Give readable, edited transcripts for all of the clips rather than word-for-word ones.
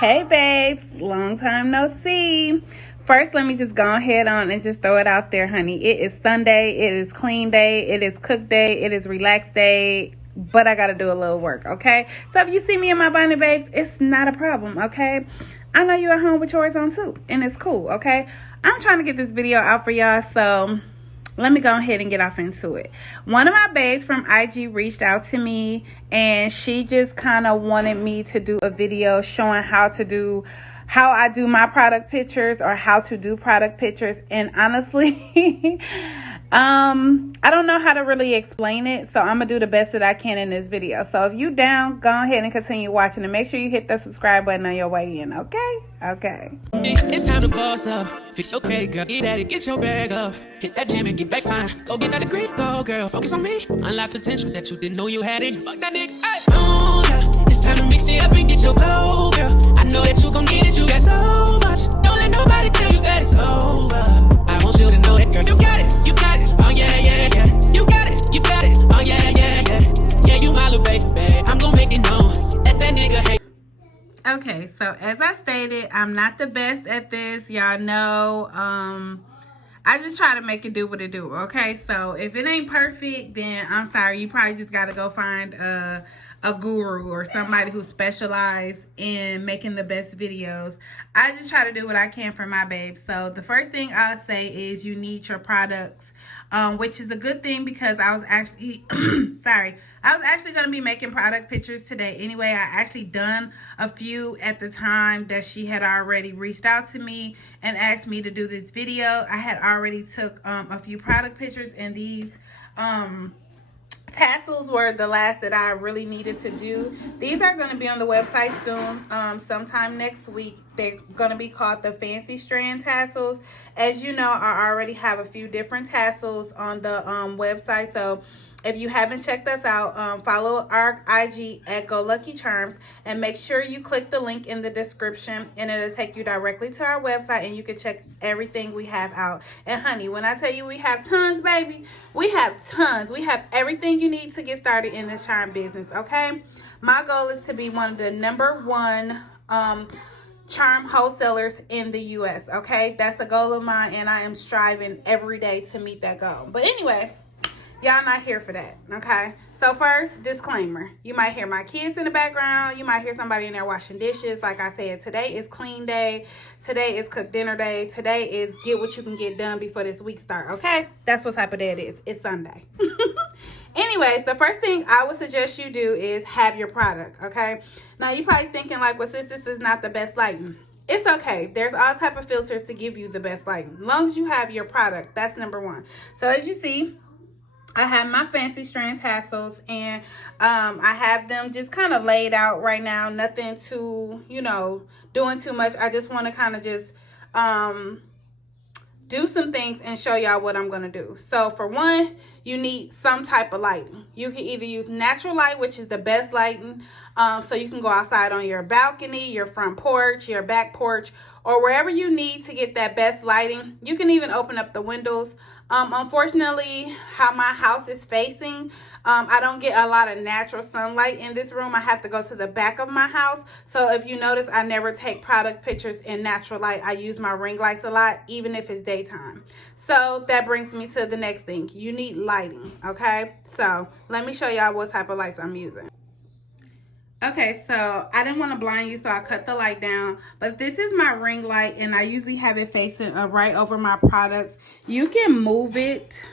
Hey babes, long time no see. First, let me just go ahead on and just throw it out there, honey. It is Sunday, it is clean day, it is cook day, it is relax day, but I gotta do a little work, okay? So if you see me in my bonnet, babes, it's not a problem, okay? I know you're at home with yours on too, and it's cool, okay? I'm trying to get this video out for y'all, so let me go ahead and get off into it. One of my babes from IG reached out to me, and she just kind of wanted me to do a video showing how I do my product pictures, or how to do product pictures. And honestly, I don't know how to really explain it, so I'm gonna do the best that I can in this video. So if you down, go ahead and continue watching, and make sure you hit the subscribe button on your way in, okay? It's time to boss up, fix your credit, girl, get at it, get your bag up, hit that gym and get back fine, go get that degree, go girl, focus on me, unlock potential that you didn't know you had it, fuck that nigga, ay. Oh yeah, it's time to mix it up and get your glow, girl, I know that you gon' need it, you got so much, don't let nobody tell you that it's over, I want you to know it, girl, you got it, oh yeah, you got it, oh yeah, you my little baby, I'm gon' make it known, let that nigga hate. Okay, so as I stated, I'm not the best at this. Y'all know, I just try to make it do what it do, okay? So if it ain't perfect, then I'm sorry. You probably just got to go find a guru or somebody who specializes in making the best videos. I just try to do what I can for my babe. So the first thing I'll say is you need your products, which is a good thing because I was actually, I was actually going to be making product pictures today anyway. I actually done a few at the time that she had already reached out to me and asked me to do this video. I had already took a few product pictures, and these tassels were the last that I really needed to do. These are going to be on the website soon, sometime next week. They're going to be called the Fancy Strand tassels. As you know, I already have a few different tassels on the website, so if you haven't checked us out, follow our IG at Goluckycharmz, and make sure you click the link in the description, and it'll take you directly to our website, and you can check everything we have out. And honey, when I tell you we have tons, baby, we have tons. We have everything you need to get started in this charm business, okay? My goal is to be one of the #1 charm wholesalers in the US, okay? That's a goal of mine, and I am striving every day to meet that goal. But anyway, y'all not here for that, okay? So first, disclaimer. You might hear my kids in the background. You might hear somebody in there washing dishes. Like I said, today is clean day. Today is cook dinner day. Today is get what you can get done before this week start, okay? That's what type of day it is. It's Sunday. Anyways, the first thing I would suggest you do is have your product, okay? Now, you're probably thinking like, well, sis, this is not the best lighting. It's okay. There's all type of filters to give you the best lighting. As long as you have your product, that's #1. So as you see, I have my Fancy Strand tassels, and I have them just kind of laid out right now. Nothing too, doing too much. I just want to kind of just do some things and show y'all what I'm going to do. So for one, you need some type of lighting. You can either use natural light, which is the best lighting. So you can go outside on your balcony, your front porch, your back porch, or wherever you need to get that best lighting. You can even open up the windows. Unfortunately, how my house is facing, I don't get a lot of natural sunlight in this room. I have to go to the back of my house. So if you notice, I never take product pictures in natural light. I use my ring lights a lot, even if it's daytime. So that brings me to the next thing. You need lighting, okay? So let me show y'all what type of lights I'm using. Okay, so I didn't want to blind you, so I cut the light down. But this is my ring light, and I usually have it facing right over my products. You can move it,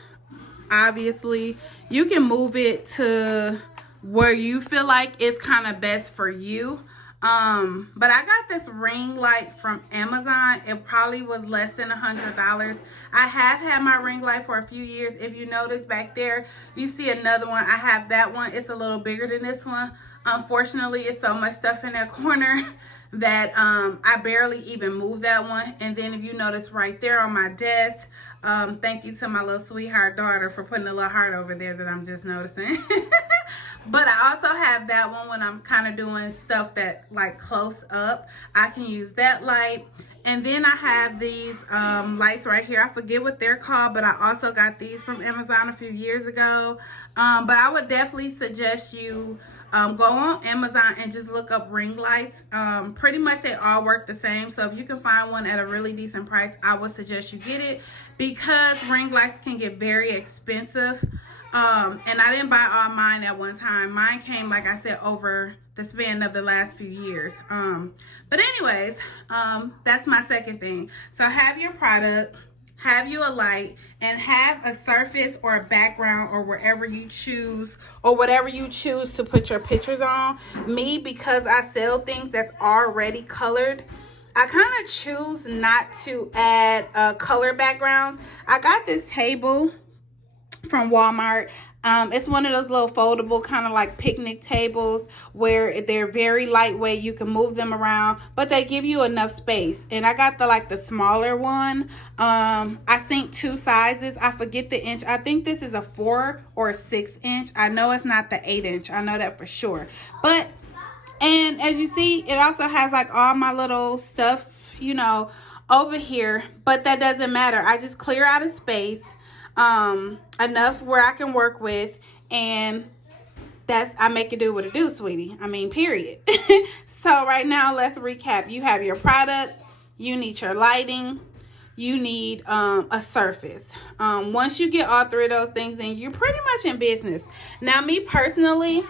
obviously. You can move it to where you feel like it's kind of best for you. But I got this ring light from Amazon. It probably was less than $100. I have had my ring light for a few years. If you notice back there, you see another one. I have that one. It's a little bigger than this one. Unfortunately, it's so much stuff in that corner that I barely even move that one. And then if you notice right there on my desk, thank you to my little sweetheart daughter for putting a little heart over there that I'm just noticing. But I also have that one when I'm kind of doing stuff that like close up. I can use that light. And then I have these lights right here. I forget what they're called, but I also got these from Amazon a few years ago. But I would definitely suggest you go on Amazon and just look up ring lights. Pretty much they all work the same. So if you can find one at a really decent price, I would suggest you get it, because ring lights can get very expensive. And I didn't buy all mine at one time. Mine came, like I said, over the span of the last few years. But anyways, that's my second thing. So have your product, have you a light, and have a surface or a background or wherever you choose, or whatever you choose to put your pictures on. Me, because I sell things that's already colored, I kind of choose not to add color backgrounds. I got this table from Walmart. It's one of those little foldable kind of like picnic tables where they're very lightweight. You can move them around, but they give you enough space. And I got the smaller one. I think 2 sizes. I forget the inch. I think this is a 4 or a 6 inch. I know it's not the 8 inch. I know that for sure. But, and as you see, it also has like all my little stuff, you know, over here. But that doesn't matter. I just clear out a space enough where I can work with, and I make it do what it do, sweetie. I mean, period. So right now, let's recap. You have your product, you need your lighting, you need a surface. Once you get all 3 of those things, then you're pretty much in business. Now, me personally,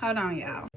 hold on, y'all.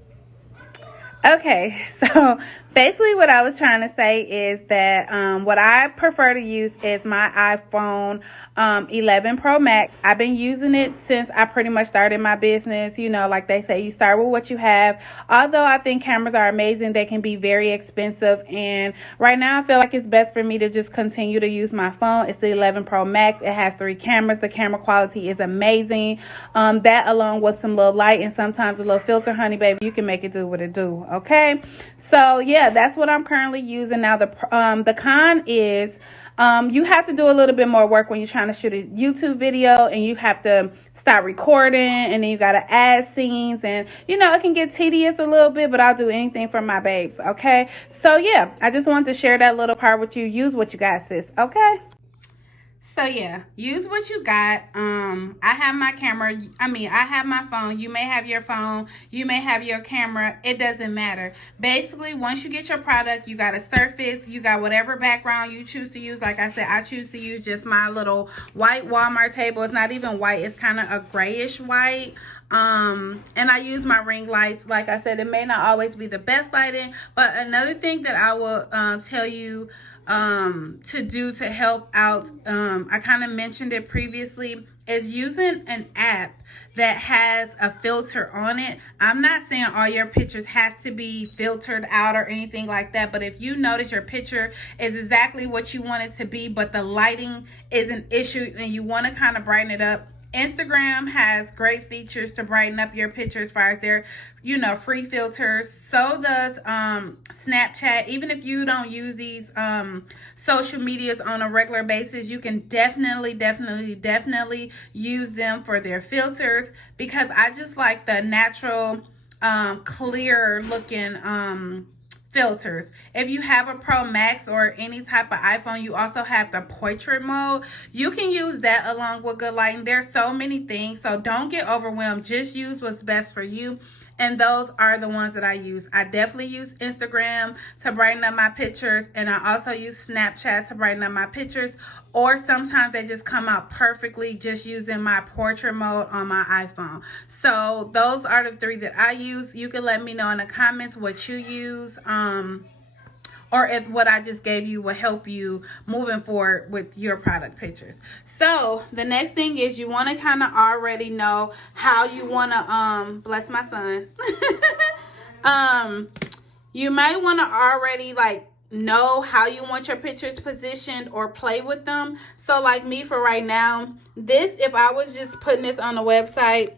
Okay, so basically what I was trying to say is that what I prefer to use is my iPhone 11 Pro Max. I've been using it since I pretty much started my business. You know, like they say, you start with what you have. Although I think cameras are amazing, they can be very expensive. And right now I feel like it's best for me to just continue to use my phone. It's the 11 Pro Max. It has 3 cameras. The camera quality is amazing. That along with some little light and sometimes a little filter, honey baby, you can make it do what it do. Okay. So yeah, that's what I'm currently using. Now the con is you have to do a little bit more work when you're trying to shoot a YouTube video, and you have to start recording, and then you got to add scenes, and you know, it can get tedious a little bit, but I'll do anything for my babes. Okay. So yeah, I just wanted to share that little part with you. Use what you got, sis. Okay. So yeah, use what you got. I have my camera. I have my phone. You may have your phone. You may have your camera. It doesn't matter. Basically, once you get your product, you got a surface. You got whatever background you choose to use. Like I said, I choose to use just my little white Walmart table. It's not even white. It's kind of a grayish white. And I use my ring lights. Like I said, it may not always be the best lighting, but another thing that I will tell you to do to help out, I kind of mentioned it previously, is using an app that has a filter on it. I'm not saying all your pictures have to be filtered out or anything like that, but if you notice your picture is exactly what you want it to be, but the lighting is an issue and you want to kind of brighten it up, Instagram has great features to brighten up your picture as far as their, you know, free filters. So does Snapchat. Even if you don't use these social medias on a regular basis, you can definitely use them for their filters, because I just like the natural, clear looking filters. If you have a Pro Max or any type of iPhone, you also have the portrait mode. You can use that along with good lighting. There's so many things, so don't get overwhelmed. Just use what's best for you. And those are the ones that I use. I definitely use Instagram to brighten up my pictures, and I also use Snapchat to brighten up my pictures, or sometimes they just come out perfectly just using my portrait mode on my iPhone. So those are the 3 that I use. You can let me know in the comments what you use, or if what I just gave you will help you moving forward with your product pictures. So the next thing is you want to kind of already know how you want to, bless my son. You might want to already like know how you want your pictures positioned or play with them. So like me for right now, this, if I was just putting this on the website,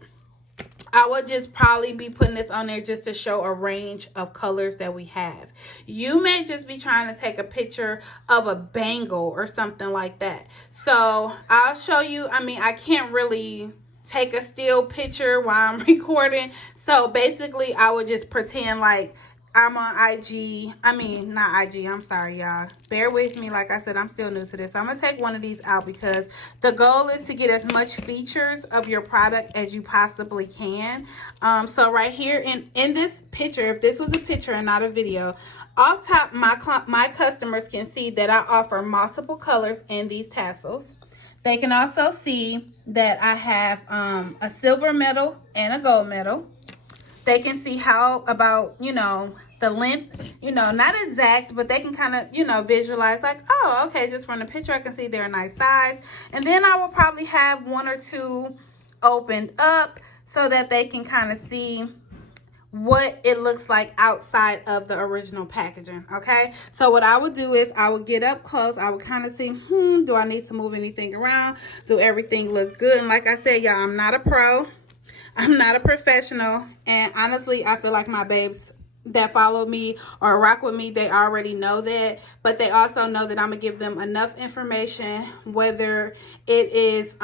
I would just probably be putting this on there just to show a range of colors that we have. You may just be trying to take a picture of a bangle or something like that. So I'll show you. I can't really take a still picture while I'm recording. So basically I would just pretend like I'm on IG. I mean, not IG. I'm sorry, y'all. Bear with me. Like I said, I'm still new to this. So I'm going to take one of these out because the goal is to get as much features of your product as you possibly can. So right here in this picture, if this was a picture and not a video, off top, my customers can see that I offer multiple colors in these tassels. They can also see that I have a silver medal and a gold medal. They can see how about, you know, the length, you know, not exact, but they can kind of, you know, visualize like, oh, okay, just from the picture, I can see they're a nice size. And then I will probably have one or two opened up so that they can kind of see what it looks like outside of the original packaging. Okay, so what I would do is I would get up close. I would kind of see, do I need to move anything around? Do everything look good? And like I said, y'all, I'm not a pro. I'm not a professional, and honestly, I feel like my babes that follow me or rock with me, they already know that, but they also know that I'm gonna give them enough information, whether it is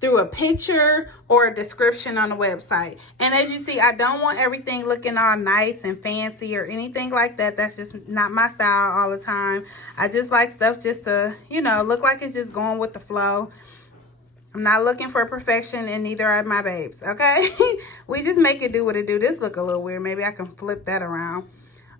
through a picture or a description on the website. And as you see, I don't want everything looking all nice and fancy or anything like that. That's just not my style all the time. I just like stuff just to, you know, look like it's just going with the flow. I'm not looking for perfection, and neither are my babes, okay? We just make it do what it do. This look a little weird. Maybe I can flip that around.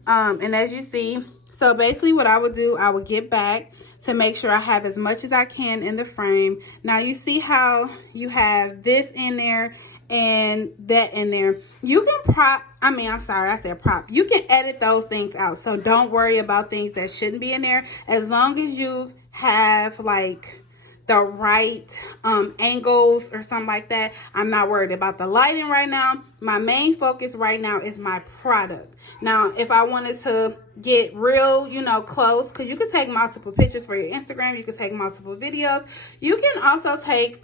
And as you see, so basically what I would do, I would get back to make sure I have as much as I can in the frame. Now you see how you have this in there and that in there. You can prop, I'm sorry, I said prop. You can edit those things out. So don't worry about things that shouldn't be in there. As long as you have like the right angles or something like that. I'm not worried about the lighting right now. My main focus right now is my product. Now, if I wanted to get real, you know, close, because you could take multiple pictures for your Instagram, you could take multiple videos. You can also take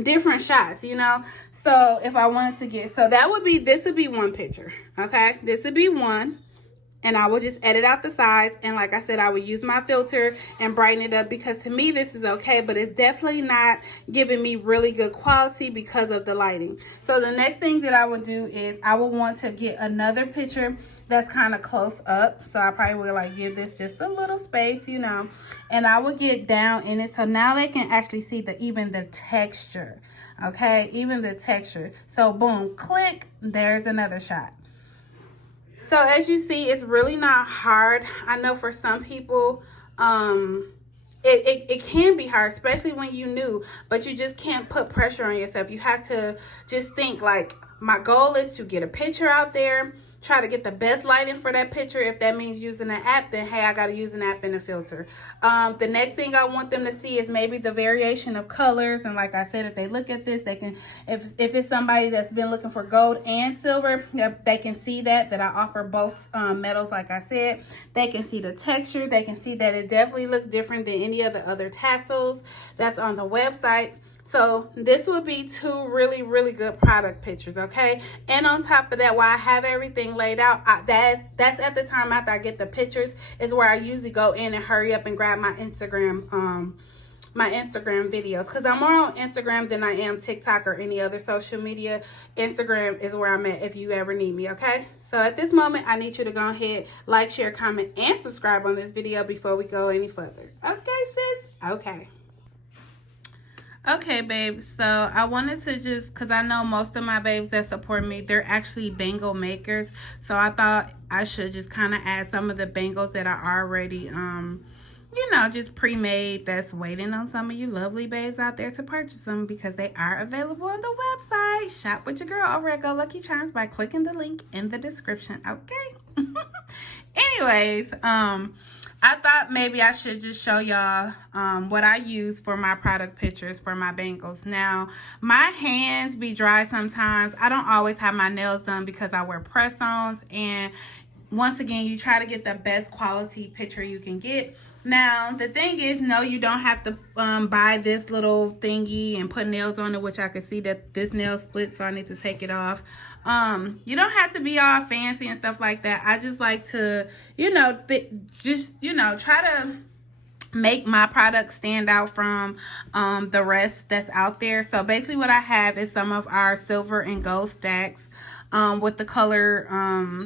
different shots, you know. So if I wanted to get, so that would be, this would be one picture, okay? This would be one. And I will just edit out the sides. And like I said, I would use my filter and brighten it up, because to me this is okay, but it's definitely not giving me really good quality because of the lighting. So the next thing that I would do is I would want to get another picture that's kind of close up. So I probably will like give this just a little space, you know, and I would get down in it so now they can actually see even the texture. Okay, even the texture. So boom, click, there's another shot. So as you see, it's really not hard. I know for some people, it can be hard, especially when you're new, but you just can't put pressure on yourself. You have to just think like, my goal is to get a picture out there, try to get the best lighting for that picture. If that means using an app, then hey, I got to use an app and a filter. The next thing I want them to see is maybe the variation of colors. And like I said, if they look at this, they can, if it's somebody that's been looking for gold and silver, they can see that I offer both metals. Like I said, they can see the texture. They can see that it definitely looks different than any of the other tassels that's on the website. So this would be two really, really good product pictures, okay? And on top of that, while I have everything laid out, that's at the time after I get the pictures is where I usually go in and hurry up and grab my Instagram videos, because I'm more on Instagram than I am TikTok or any other social media. Instagram is where I'm at if you ever need me, okay? So at this moment, I need you to go ahead, like, share, comment, and subscribe on this video before we go any further. Okay, sis? Okay. Okay, babes, so I wanted to just, because I know most of my babes that support me, they're actually bangle makers. So I thought I should just kind of add some of the bangles that are already, you know, just pre-made, that's waiting on some of you lovely babes out there to purchase them, because they are available on the website. Shop with your girl over at Goluckycharmz by clicking the link in the description, okay? Anyways, I thought maybe I should just show y'all what I use for my product pictures for my bangles. Now, my hands be dry sometimes. I don't always have my nails done because I wear press-ons. And once again, you try to get the best quality picture you can get. Now, the thing is, no, you don't have to buy this little thingy and put nails on it, which I can see that this nail split, so I need to take it off. You don't have to be all fancy and stuff like that. I just like to, you know, try to make my product stand out from the rest that's out there. So basically what I have is some of our silver and gold stacks. with the color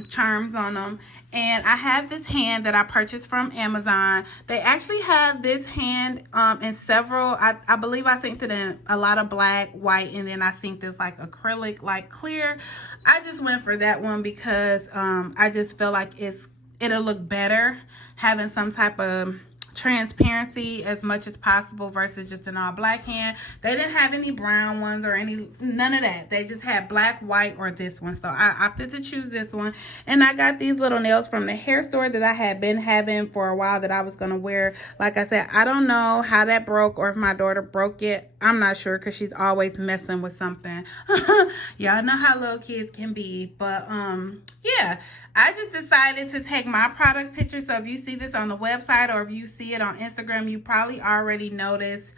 charms on them. And I have this hand that I purchased from Amazon. They actually have this hand in several, I believe I synced it in a lot of black, white, and then I synced this like acrylic, like clear. I just went for that one because I just feel like it'll look better having some type of transparency as much as possible versus just an all black hand. They didn't have any brown ones or none of that. They just had black, white, or this one. So I opted to choose this one. And I got these little nails from the hair store that I had been having for a while that I was going to wear. Like I said, I don't know how that broke or if my daughter broke it. I'm not sure because she's always messing with something. Y'all know how little kids can be. But yeah, I just decided to take my product picture. So if you see this on the website or if you see it on Instagram, you probably already noticed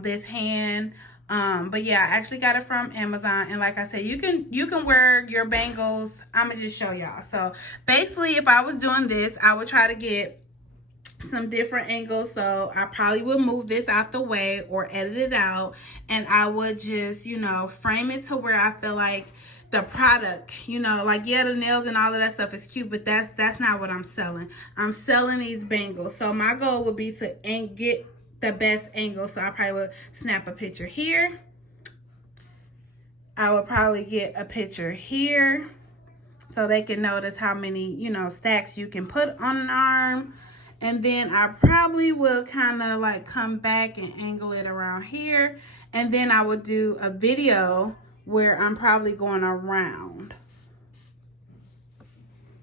this hand. But yeah, I actually got it from Amazon. And like I said, you can wear your bangles. I'm gonna just show y'all. So basically, if I was doing this, I would try to get some different angles. So I probably would move this out the way or edit it out, and I would just, you know, frame it to where I feel like the product, you know, like, yeah, the nails and all of that stuff is cute, but that's not what I'm selling. I'm selling these bangles. So my goal would be to get the best angle. So I probably would snap a picture here. I would probably get a picture here so they can notice how many, you know, stacks you can put on an arm. And then I probably will kind of like come back and angle it around here. And then I would do a video where I'm probably going around.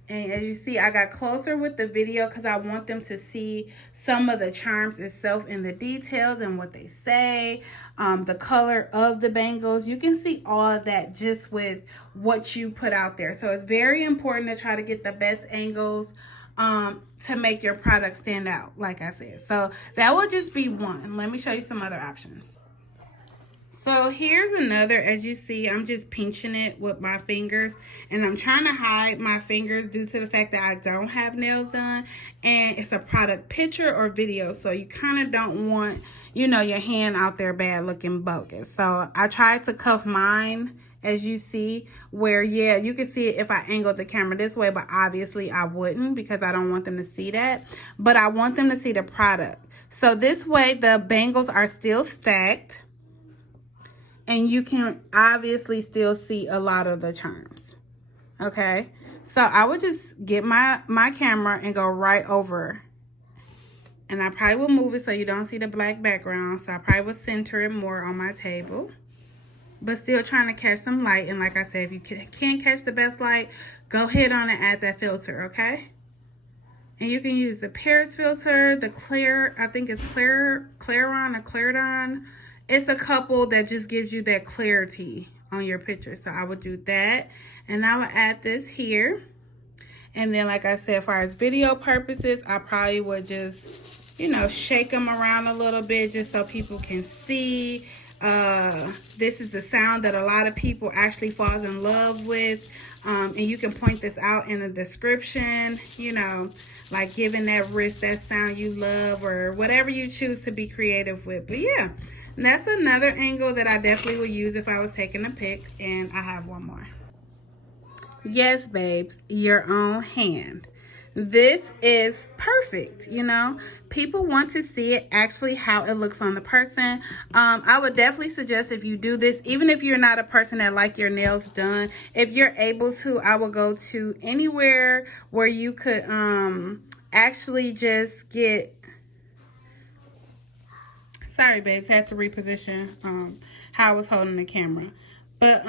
And as you see, I got closer with the video because I want them to see some of the charms itself and the details and what they say, the color of the bangles. You can see all of that just with what you put out there. So it's very important to try to get the best angles to make your product stand out, like I said. So that will just be one. Let me show you some other options. So here's another. As you see, I'm just pinching it with my fingers, and I'm trying to hide my fingers due to the fact that I don't have nails done, and it's a product picture or video, so you kind of don't want, you know, your hand out there bad looking bogus. So I tried to cuff mine, as you see, where, yeah, you can see it if I angled the camera this way, but obviously I wouldn't because I don't want them to see that. But I want them to see the product. So this way the bangles are still stacked, and you can obviously still see a lot of the charms. Okay, so I would just get my camera and go right over, and I probably will move it so you don't see the black background. So I probably would center it more on my table, but still trying to catch some light. And like I said, if you can't catch the best light, go ahead on and add that filter, okay? And you can use the Paris filter, the clear, I think it's Clairon or Clairon. It's a couple that just gives you that clarity on your picture. So I would do that. And I would add this here. And then, like I said, as far as video purposes, I probably would just, you know, shake them around a little bit just so people can see. This is the sound that a lot of people actually falls in love with. And you can point this out in the description, you know, like giving that wrist that sound you love or whatever you choose to be creative with. But yeah, that's another angle that I definitely would use if I was taking a pic. And I have one more. Yes, babes, your own hand. This is perfect, you know. People want to see it actually how it looks on the person. I would definitely suggest if you do this, even if you're not a person that like your nails done, if you're able to, I will go to anywhere where you could actually just get, sorry babes, had to reposition how I was holding the camera. But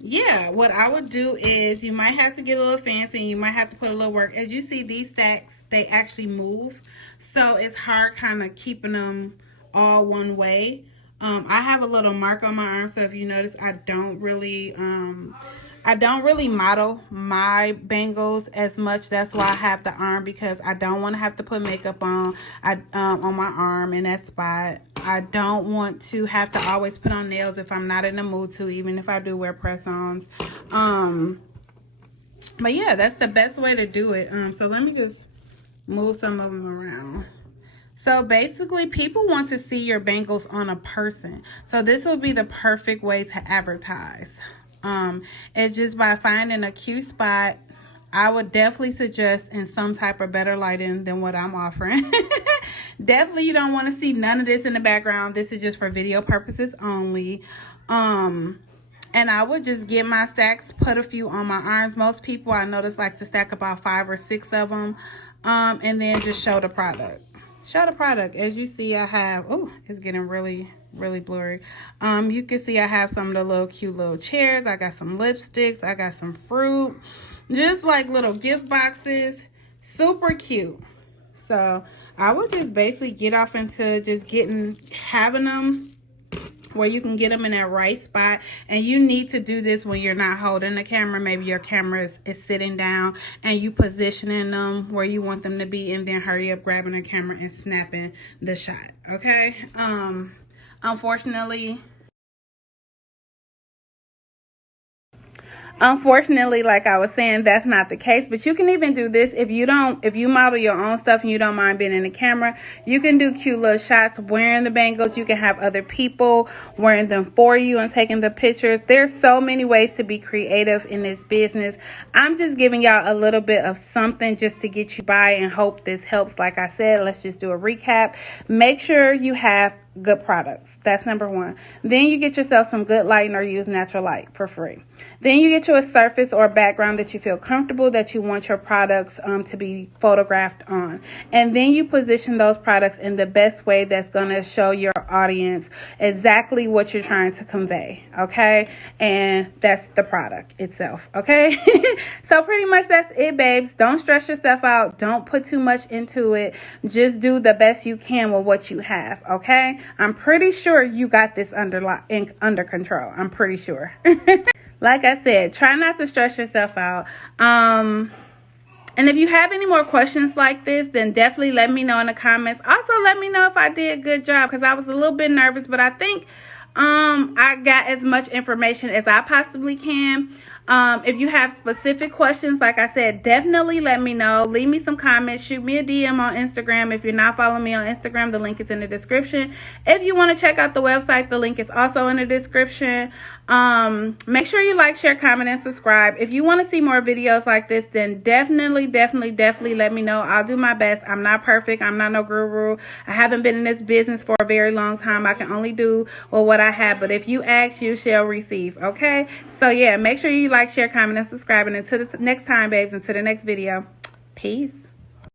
yeah, what I would do is you might have to get a little fancy and you might have to put a little work. As you see, these stacks, they actually move, so it's hard kind of keeping them all one way. I have a little mark on my arm, so if you notice, I don't really model my bangles as much. That's why I have the arm, because I don't want to have to put makeup on my arm in that spot. I don't want to have to always put on nails if I'm not in the mood to, even if I do wear press-ons. But yeah, that's the best way to do it. So let me just move some of them around. So basically, people want to see your bangles on a person. So this will be the perfect way to advertise. It's just by finding a cute spot. I would definitely suggest in some type of better lighting than what I'm offering. Definitely you don't want to see none of this in the background. This is just for video purposes only. And I would just get my stacks, put a few on my arms. Most people I notice like to stack about 5 or 6 of them. And then just show the product. Show the product. As you see, I have, oh, it's getting really blurry. You can see I have some of the little cute little chairs. I got some lipsticks. I got some fruit. Just like little gift boxes. Super cute. So I would just basically get off into just having them where you can get them in that right spot. And you need to do this when you're not holding the camera. Maybe your camera is sitting down and you positioning them where you want them to be, and then hurry up grabbing the camera and snapping the shot. Okay. Unfortunately, like I was saying, that's not the case. But you can even do this if you model your own stuff and you don't mind being in the camera. You can do cute little shots wearing the bangles. You can have other people wearing them for you and taking the pictures. There's so many ways to be creative in this business. I'm just giving y'all a little bit of something just to get you by and hope this helps. Like I said, let's just do a recap. Make sure you have good products. That's number one. Then you get yourself some good lighting or use natural light for free. Then you get you a surface or a background that you feel comfortable, that you want your products to be photographed on. And then you position those products in the best way that's going to show your audience exactly what you're trying to convey. Okay? And that's the product itself. Okay? So pretty much that's it, babes. Don't stress yourself out. Don't put too much into it. Just do the best you can with what you have. Okay? I'm pretty sure you got this under control. I'm pretty sure. Like I said, try not to stress yourself out. And if you have any more questions like this, then definitely let me know in the comments. Also, let me know if I did a good job, because I was a little bit nervous, but I think I got as much information as I possibly can. If you have specific questions, like I said, definitely let me know. Leave me some comments. Shoot me a DM on Instagram. If you're not following me on Instagram, the link is in the description. If you want to check out the website, the link is also in the description. Make sure you like, share, comment, and subscribe. If you want to see more videos like this, then definitely let me know. I'll do my best. I'm not perfect. I'm not no guru. I haven't been in this business for a very long time. I can only do what I have. But if you ask, you shall receive. Okay? So yeah, make sure you like, share, comment, and subscribe. And until the next time, babes, until the next video. Peace.